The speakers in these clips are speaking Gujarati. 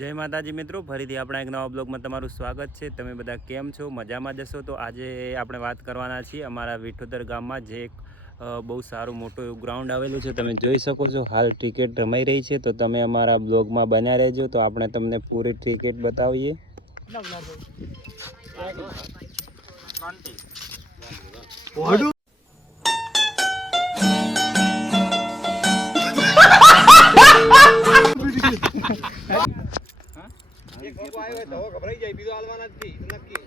માતાજી મિત્રો ફરીથી આપણા એક નવા બ્લોગમાં તમારું સ્વાગત છે. તમે બધા કેમ છો? મજામાં જશો તો આજે આપણે વાત કરવાના છીએ અમારા વિઠોદર ગામમાં જે એક બહુ સારું મોટું એવું ગ્રાઉન્ડ આવેલું છે. તમે જોઈ શકો છો હાલ ક્રિકેટ રમાઈ રહી છે. તો તમે અમારા બ્લોગમાં બન્યા રહેજો. તો આપણે તમને પૂરી ક્રિકેટ બતાવીએ. આવ્યો તો ગભરાઈ જાય બીજો હાલવાના જ નથી નક્કી.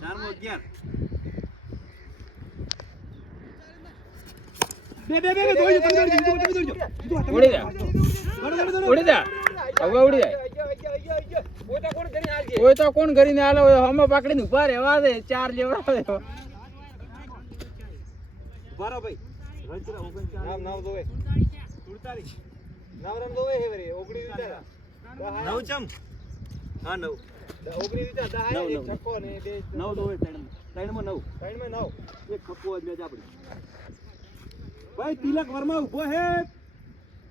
ચારમો અગિયાર બે બે બે દોઈ તમે દોઈ તમે દોઈ દોઈ ઉડી જા. ઉડી જા. હવે ઉડી જાય. કોઈ તો કોણ કરીને હાલો હમે પકડીને ઊભા રહેવા દે ચાર જેવા દે. બારો ભાઈ. નામ નામ દોવે. સુડતાલીસ. નામ રામ દોવે હે વરે ઓગણી નવ ચમ દ- ઓગણી વિચાર, દહાય, એક છક્કો ને બે ત્રણમાં નવ. ભાઈ તિલક વર્મા ઊભો હે.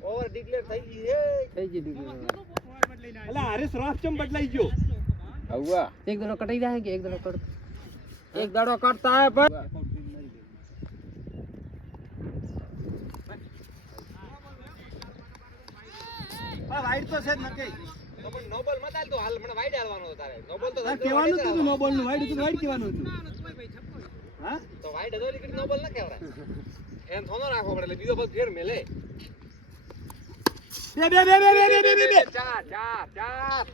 ઓવર ડિક્લેર થઈ ગઈ હે થઈ એટલે હારે શ્રાપ ચમ બદલાઈ ગયો? હવે એક દડો કટાઈ જાય કે એક દડો કટ? એક દડો કટતા હે પણ તો છે જ નકે તો પણ નો બોલ મત હાલ તો હાલ મને વાઈડ હાલવાનો હતો તારે. નો બોલ તો આ ધંધો કહેવાનું વાઈડ જ હતું નો હાલવાનો. બોલ નું વાઈટ હતું વાઈટ કહેવાનું હતું હા તો વાઈડ હતો એટલે નો બોલ ના કહેવાય. એમ થોડો રાખવો પડે એટલે બીજો પગ ફેર મેલે. બે બે બે બે બે બે બે બે ચાર, ચાર, ચાર.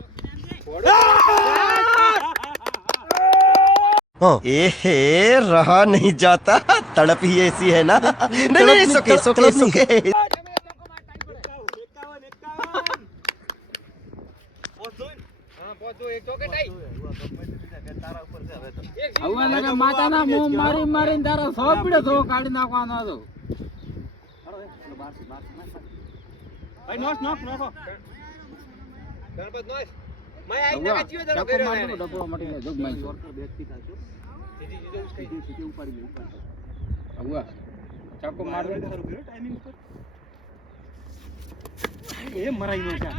एहे रहा नहीं जाता तड़प ही ऐसी है ना नहीं नहीं सुके सुके सुके માતાના મોં મારી મારીને તારો સોપડ્યો તો કાઢી નાખવાનો હતો. આઈ ના જીવ દરો ચાકો મારવા એ મરાઈ નો ચા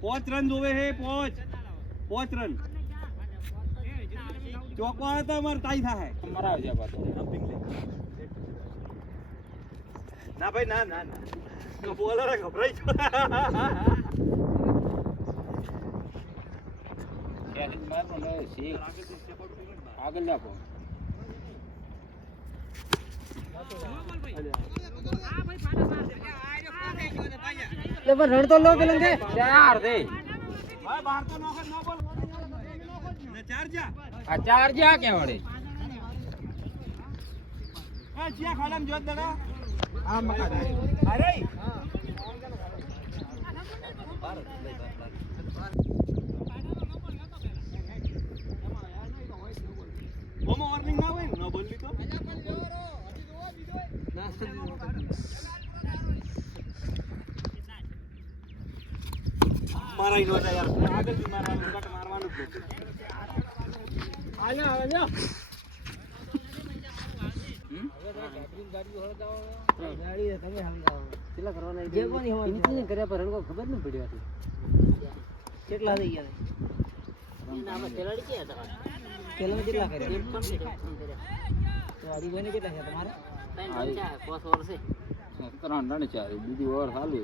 પોચ રન જોવે હે પોચ. પોચ રન. ચોકવા હતા અમારે ટાઈ થાય મરાવ છે પાછો ના ભાઈ ના ના ના. બોલર ગભરાઈ ગયો. તો પણ રડ તો લો પેલું કે? ચાર દે. બહાર તો નોખો નો બોલ ને ચાર જા આ ચાર જા કે વડે આ જ્યા ખાલામ જોત દડા. આ મકા અરે. ઓમો વાર્નિંગ ના હોય ન? બોલલી તો. ના. મારાઈ નો હતા યાર. આગળથી મારવાનું કટ મારવાનું જ નથી. આલ્યો હવે ત્રણ ચાર બીજી ઓવર ચાલુ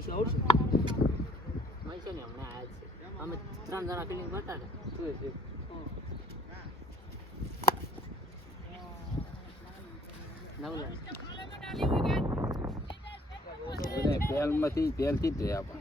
પૈસા આવશે મળશે ને હમણાં આયા છે? અમે ત્રણ જણા ફિલિંગ ભરતા ને શું છે? નવલા પહેલમાંથી પહેલથી જ રહ્યા પણ.